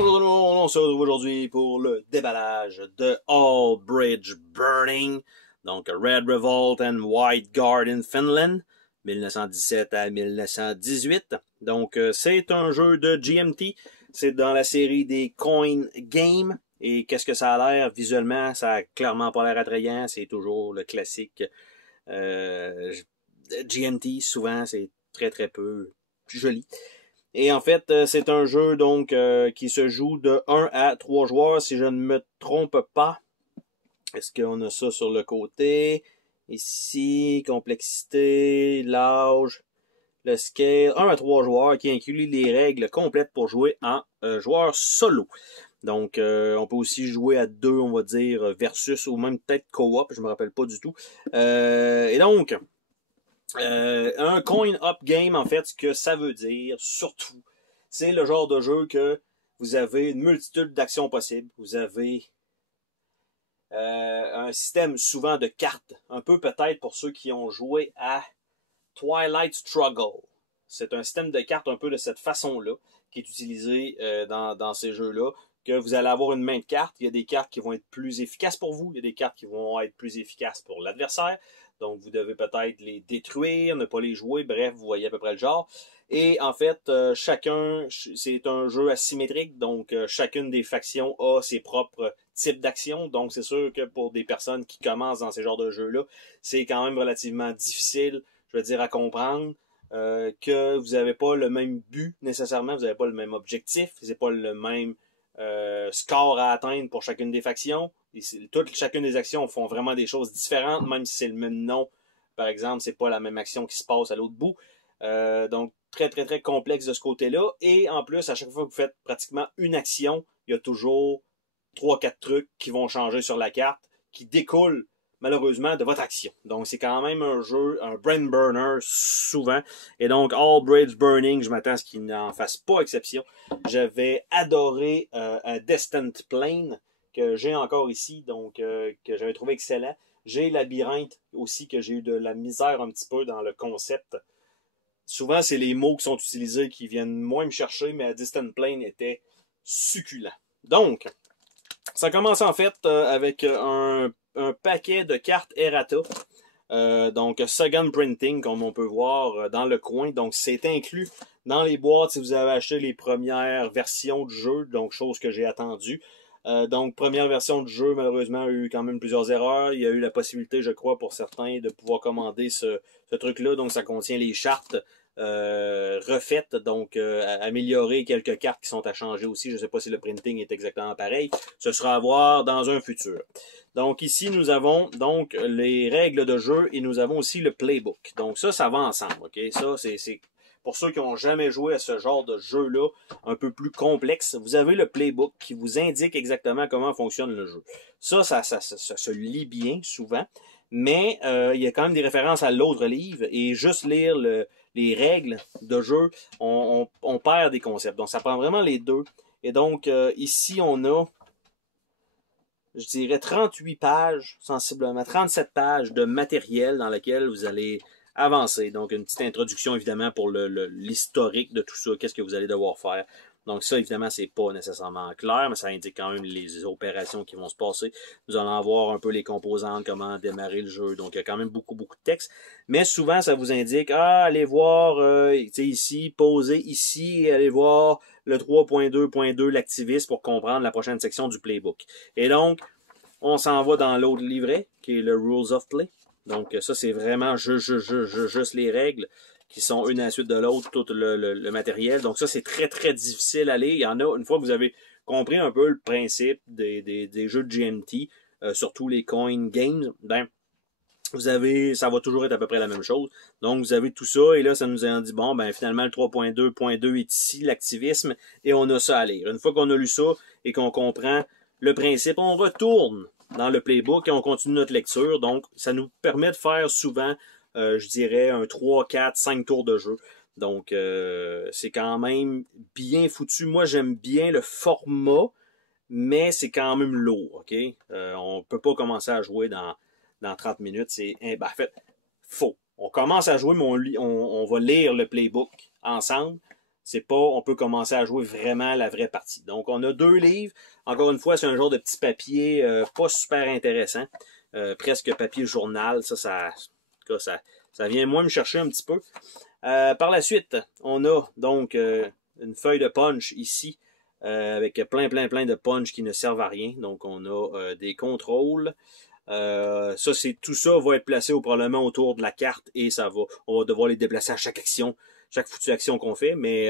Bonjour tout le monde, on se retrouve aujourd'hui pour le déballage de All Bridge Burning, donc Red Revolt and White Guard in Finland, 1917 à 1918. Donc c'est un jeu de GMT, c'est dans la série des Coin Games. Et qu'est-ce que ça a l'air visuellement? Ça a clairement pas l'air attrayant, c'est toujours le classique GMT, souvent c'est très très peu joli. Et en fait, c'est un jeu donc qui se joue de 1 à 3 joueurs, si je ne me trompe pas. Est-ce qu'on a ça sur le côté? Ici, complexité, l'âge, le scale. 1 à 3 joueurs qui inclut les règles complètes pour jouer en joueur solo. Donc, on peut aussi jouer à 2, on va dire, versus, ou même peut-être co-op, je me rappelle pas du tout. Et donc, un coin-up game, en fait, ce que ça veut dire, surtout, c'est le genre de jeu que vous avez une multitude d'actions possibles. Vous avez un système souvent de cartes, un peu peut-être pour ceux qui ont joué à Twilight Struggle. C'est un système de cartes un peu de cette façon-là, qui est utilisé dans ces jeux-là, que vous allez avoir une main de cartes. Il y a des cartes qui vont être plus efficaces pour vous, il y a des cartes qui vont être plus efficaces pour l'adversaire. Donc, vous devez peut-être les détruire, ne pas les jouer. Bref, vous voyez à peu près le genre. Et en fait, chacun, c'est un jeu asymétrique. Donc, chacune des factions a ses propres types d'actions. Donc, c'est sûr que pour des personnes qui commencent dans ces genres de jeux-là, c'est quand même relativement difficile, je veux dire, à comprendre. Que vous n'avez pas le même but nécessairement, vous n'avez pas le même objectif, vous n'avez pas le même score à atteindre pour chacune des factions. Chacune des actions font vraiment des choses différentes, même si c'est le même nom. Par exemple, c'est pas la même action qui se passe à l'autre bout. Donc, très, très, très complexe de ce côté-là. Et en plus, à chaque fois que vous faites pratiquement une action, il y a toujours 3-4 trucs qui vont changer sur la carte, qui découlent malheureusement de votre action. Donc, c'est quand même un jeu, un brain burner souvent. Et donc, All Bridge Burning, je m'attends à ce qu'il n'en fasse pas exception. J'avais adoré un Distant Plane, que j'ai encore ici, donc que j'avais trouvé excellent. J'ai Labyrinthe aussi, que j'ai eu de la misère un petit peu dans le concept. Souvent, c'est les mots qui sont utilisés qui viennent moins me chercher, mais Distant Plane était succulent. Donc, ça commence en fait avec un paquet de cartes errata. Donc, second printing, comme on peut voir dans le coin. Donc, c'est inclus dans les boîtes si vous avez acheté les premières versions du jeu. Donc, chose que j'ai attendue. Donc, première version du jeu, malheureusement, a eu quand même plusieurs erreurs. Il y a eu la possibilité, je crois, pour certains, de pouvoir commander ce truc-là. Donc, ça contient les chartes refaites, donc améliorer quelques cartes qui sont à changer aussi. Je ne sais pas si le printing est exactement pareil. Ce sera à voir dans un futur. Donc ici, nous avons donc les règles de jeu et nous avons aussi le playbook. Donc ça va ensemble. Ok, ça, c'est pour ceux qui n'ont jamais joué à ce genre de jeu-là, un peu plus complexe. Vous avez le playbook qui vous indique exactement comment fonctionne le jeu. Ça se lit bien souvent, mais il y a quand même des références à l'autre livre et juste lire les règles de jeu, on perd des concepts. Donc, ça prend vraiment les deux. Et donc, ici, on a, je dirais, 38 pages, sensiblement, 37 pages de matériel dans lequel vous allez avancer. Donc, une petite introduction, évidemment, pour l'historique de tout ça, qu'est-ce que vous allez devoir faire. Donc ça, évidemment, c'est pas nécessairement clair, mais ça indique quand même les opérations qui vont se passer. Vous allez en voir un peu les composantes, comment démarrer le jeu. Donc, il y a quand même beaucoup de texte. Mais souvent, ça vous indique, allez voir, ici, posez ici, et allez voir le 3.2.2, l'activiste, pour comprendre la prochaine section du playbook. Et donc, on s'en va dans l'autre livret, qui est le Rules of Play. Donc, ça, c'est vraiment juste les règles qui sont une à la suite de l'autre, tout le matériel. Donc ça, c'est très, très difficile à lire. Il y en a, une fois que vous avez compris un peu le principe des jeux de GMT, surtout les coin games, ben, ça va toujours être à peu près la même chose. Donc, vous avez tout ça, et là, ça nous a dit, bon, ben, finalement, le 3.2.2 est ici, l'activisme, et on a ça à lire. Une fois qu'on a lu ça, et qu'on comprend le principe, on retourne dans le playbook, et on continue notre lecture. Donc, ça nous permet de faire souvent je dirais un 3, 4, 5 tours de jeu. Donc, c'est quand même bien foutu. Moi, j'aime bien le format, mais c'est quand même lourd. Ok, on peut pas commencer à jouer dans 30 minutes. En fait, faux. On commence à jouer, mais on va lire le playbook ensemble. c'est pas, on peut commencer à jouer vraiment la vraie partie. Donc, on a 2 livres. Encore une fois, c'est un genre de petit papier pas super intéressant. Presque papier journal. Ça vient moins me chercher un petit peu. Par la suite, on a donc une feuille de punch ici avec plein de punch qui ne servent à rien. Donc, on a des contrôles. Tout ça va être placé probablement autour de la carte et on va devoir les déplacer à chaque action, chaque foutue action qu'on fait, mais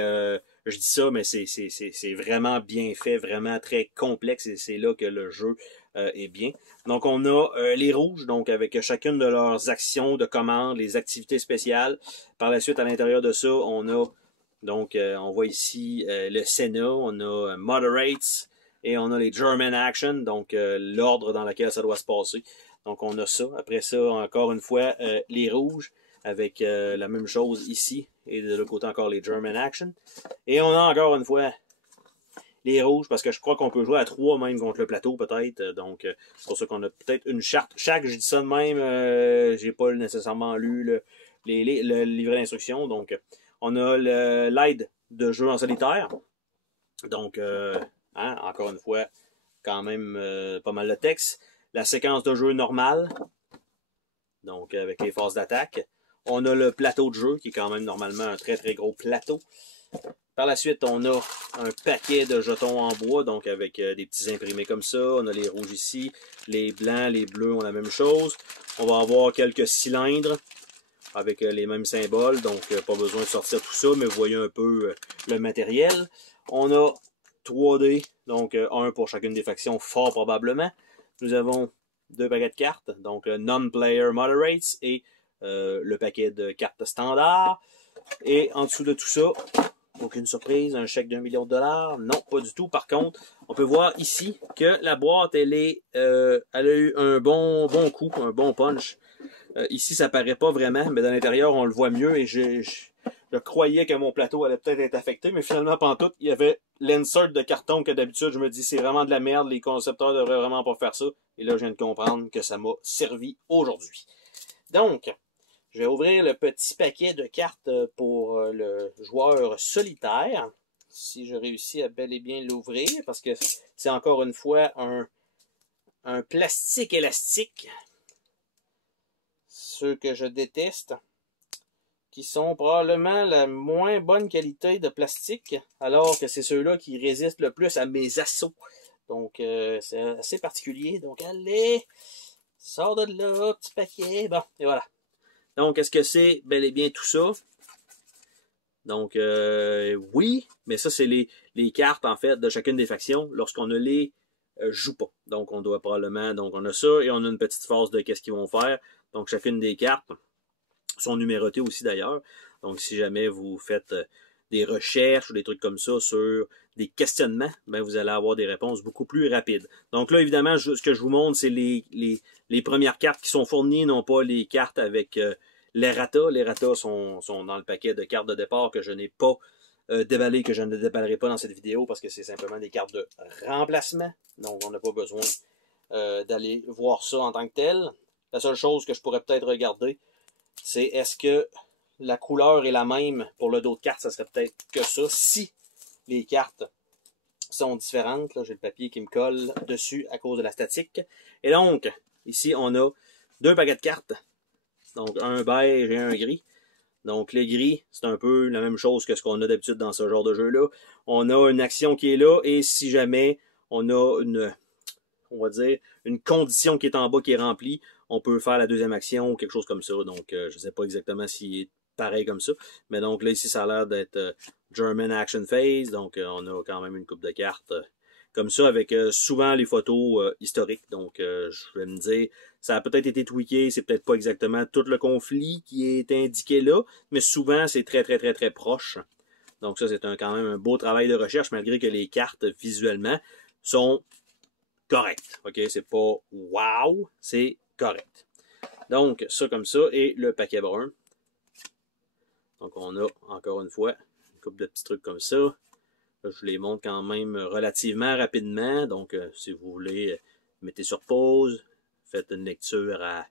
je dis ça, mais c'est vraiment bien fait, vraiment très complexe et c'est là que le jeu est bien. Donc on a les rouges, donc avec chacune de leurs actions de commande, les activités spéciales. Par la suite, à l'intérieur de ça, on a donc on voit ici le Senna, on a Moderates, et on a les German Action, donc l'ordre dans lequel ça doit se passer. Donc on a ça. Après ça, encore une fois, les rouges, avec la même chose ici. Et de l'autre côté, encore les German Action. Et on a encore une fois les rouges, parce que je crois qu'on peut jouer à 3 même contre le plateau, peut-être. Donc c'est pour ça qu'on a peut-être une charte. Chaque, je dis ça de même, j'ai pas nécessairement lu le livret d'instruction. Donc on a l'aide de jeu en solitaire. Donc encore une fois, quand même pas mal de texte. La séquence de jeu normale, donc avec les phases d'attaque. On a le plateau de jeu, qui est quand même normalement un très gros plateau. Par la suite, on a un paquet de jetons en bois, donc avec des petits imprimés comme ça. On a les rouges ici, les blancs, les bleus ont la même chose. On va avoir quelques cylindres avec les mêmes symboles, donc pas besoin de sortir tout ça, mais vous voyez un peu le matériel. On a 3D, donc un pour chacune des factions, fort probablement. Nous avons 2 paquets de cartes, donc Non-Player Moderates et le paquet de cartes standard. Et en dessous de tout ça, aucune surprise, un chèque d'1 million de dollars. Non, pas du tout. Par contre, on peut voir ici que la boîte, elle a eu un bon coup, un bon punch. Ici, ça paraît pas vraiment, mais dans l'intérieur, on le voit mieux et je croyais que mon plateau allait peut-être être affecté, mais finalement, pas en tout. Il y avait l'insert de carton que d'habitude, je me dis, c'est vraiment de la merde, les concepteurs devraient vraiment pas faire ça. Et là, je viens de comprendre que ça m'a servi aujourd'hui. Donc, je vais ouvrir le petit paquet de cartes pour le joueur solitaire. Si je réussis à bel et bien l'ouvrir, parce que c'est encore une fois un plastique élastique. Ceux que je déteste, qui sont probablement la moins bonne qualité de plastique, alors que c'est ceux-là qui résistent le plus à mes assauts. Donc, c'est assez particulier. Donc, allez, sors de là, petit paquet. Bon, et voilà. Donc, est-ce que c'est bel et bien tout ça? Donc, oui, mais ça, c'est les cartes, en fait, de chacune des factions lorsqu'on ne les joue pas. Donc, on doit probablement, donc on a ça et on a une petite phase de qu'est-ce qu'ils vont faire. Donc, chacune des cartes sont numérotées aussi d'ailleurs. Donc, si jamais vous faites des recherches ou des trucs comme ça sur des questionnements, ben, vous allez avoir des réponses beaucoup plus rapides. Donc là, évidemment, ce que je vous montre, c'est les premières cartes qui sont fournies, non pas les cartes avec l'errata. Les errata sont dans le paquet de cartes de départ que je n'ai pas déballé, que je ne déballerai pas dans cette vidéo parce que c'est simplement des cartes de remplacement. Donc, on n'a pas besoin d'aller voir ça en tant que tel. La seule chose que je pourrais peut-être regarder, c'est est-ce que la couleur est la même pour le dos de carte, ça serait peut-être que ça. Si les cartes sont différentes, là, j'ai le papier qui me colle dessus à cause de la statique. Et donc, ici, on a 2 paquets de cartes. Donc, un beige et un gris. Donc, le gris, c'est un peu la même chose que ce qu'on a d'habitude dans ce genre de jeu-là. On a une action qui est là, et si jamais on a on va dire, une condition qui est en bas qui est remplie, on peut faire la deuxième action ou quelque chose comme ça. Donc, je ne sais pas exactement s'il est pareil comme ça. Mais donc, là, ici, ça a l'air d'être German Action Phase. Donc, on a quand même une coupe de cartes comme ça avec souvent les photos historiques. Donc, je vais me dire, ça a peut-être été tweaké. C'est peut-être pas exactement tout le conflit qui est indiqué là. Mais souvent, c'est très proche. Donc, ça, c'est quand même un beau travail de recherche, malgré que les cartes, visuellement, sont correct. OK? C'est pas wow, c'est correct. Donc, ça comme ça, et le paquet brun. Donc, on a, encore une fois, une couple de petits trucs comme ça. Là, je les montre quand même relativement rapidement. Donc, si vous voulez, mettez sur pause, faites une lecture à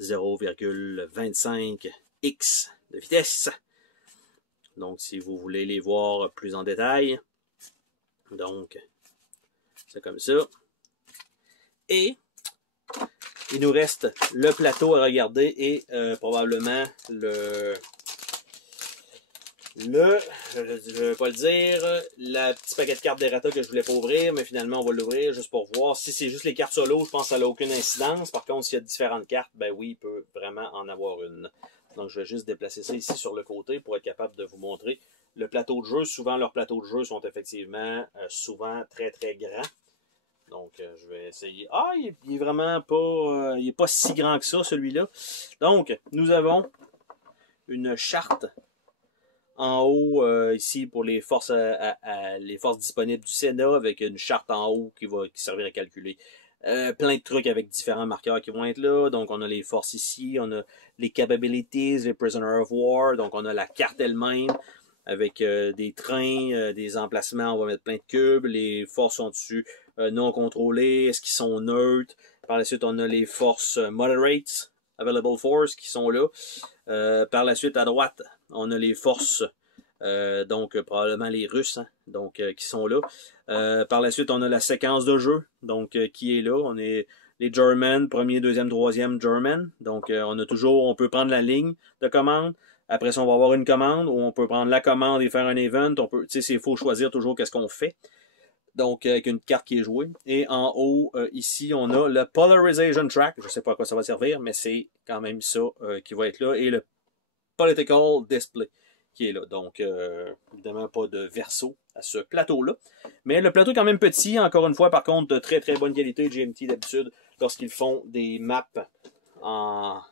0,25x de vitesse. Donc, si vous voulez les voir plus en détail. Donc, c'est comme ça. Et il nous reste le plateau à regarder et probablement je vais pas le dire, la petite paquet de cartes d'errata que je voulais pas ouvrir, mais finalement on va l'ouvrir juste pour voir. Si c'est juste les cartes solo, je pense que ça n'a aucune incidence. Par contre, s'il y a différentes cartes, ben oui, il peut vraiment en avoir une. Donc je vais juste déplacer ça ici sur le côté pour être capable de vous montrer le plateau de jeu. Souvent, leurs plateaux de jeu sont effectivement souvent très très grands. Donc je vais essayer. Ah, il est vraiment pas, il est pas si grand que ça, celui-là. Donc, nous avons une charte en haut, ici, pour les forces les forces disponibles du Sénat, avec une charte en haut qui servir à calculer plein de trucs avec différents marqueurs qui vont être là. Donc, on a les forces ici, on a les capabilities, les prisoners of war. Donc, on a la carte elle-même avec des trains, des emplacements, on va mettre plein de cubes. Les forces sont dessus non contrôlées, est-ce qu'ils sont neutres? Par la suite, on a les forces moderates, available force, qui sont là. Par la suite, à droite, on a les forces, donc probablement les Russes, hein, donc qui sont là. Par la suite, on a la séquence de jeu, donc qui est là. On est les German, premier, deuxième, troisième German. Donc on peut prendre la ligne de commande. Après ça, on va avoir une commande, ou on peut prendre la commande et faire un event. Il faut choisir toujours qu'est-ce qu'on fait. Donc, avec une carte qui est jouée. Et en haut, ici, on a le Polarization Track. Je ne sais pas à quoi ça va servir, mais c'est quand même ça qui va être là. Et le Political Display qui est là. Donc, évidemment, pas de verso à ce plateau-là. Mais le plateau est quand même petit. Encore une fois, par contre, de très, très bonne qualité. GMT, d'habitude, lorsqu'ils font des maps en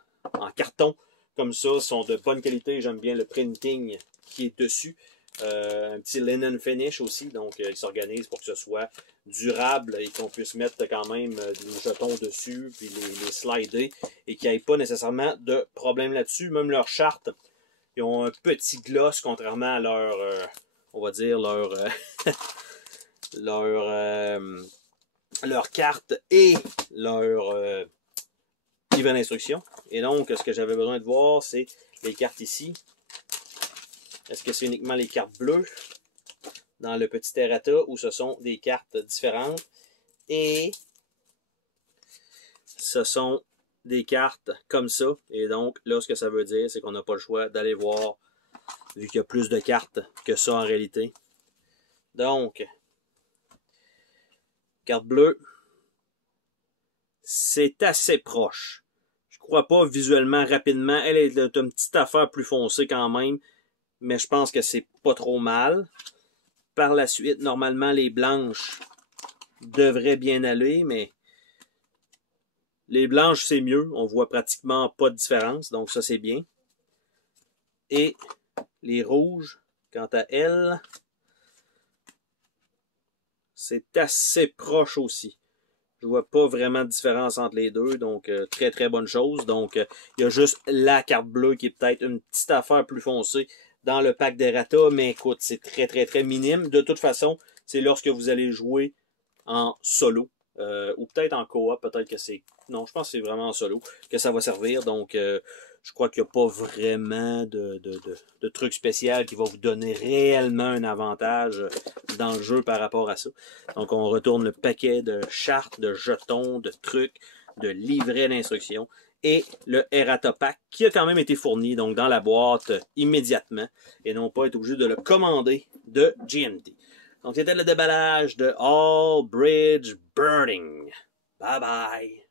carton, comme ça, sont de bonne qualité. J'aime bien le printing qui est dessus. Un petit linen finish aussi, donc il s'organise pour que ce soit durable et qu'on puisse mettre quand même des jetons dessus, puis les slider, et qu'il n'y ait pas nécessairement de problème là-dessus. Même leur charte, ils ont un petit gloss, contrairement à leur, on va dire, leur carte et leur livre d'instruction. Et donc, ce que j'avais besoin de voir, c'est les cartes ici. Est-ce que c'est uniquement les cartes bleues dans le petit errata ou ce sont des cartes différentes? Et ce sont des cartes comme ça. Et donc, là, ce que ça veut dire, c'est qu'on n'a pas le choix d'aller voir, vu qu'il y a plus de cartes que ça en réalité. Donc, carte bleue, c'est assez proche. Je crois pas visuellement, rapidement. Elle est une petite affaire plus foncée quand même. Mais je pense que c'est pas trop mal. Par la suite, normalement, les blanches devraient bien aller, mais les blanches, c'est mieux. On voit pratiquement pas de différence, donc ça, c'est bien. Et les rouges, quant à elles, c'est assez proche aussi. Je vois pas vraiment de différence entre les deux, donc très très bonne chose. Donc, il y a juste la carte bleue qui est peut-être une petite affaire plus foncée dans le pack d'errata, mais écoute, c'est très très très minime. De toute façon, c'est lorsque vous allez jouer en solo, ou peut-être en coop, peut-être que c'est... Non, je pense que c'est vraiment en solo que ça va servir, donc je crois qu'il n'y a pas vraiment de truc spécial qui va vous donner réellement un avantage dans le jeu par rapport à ça. Donc on retourne le paquet de chartes, de jetons, de trucs, de livrets d'instructions, et le Errata Pack qui a quand même été fourni donc dans la boîte immédiatement et non pas être obligé de le commander de GMT. Donc c'était le déballage de All Bridge Burning. Bye bye!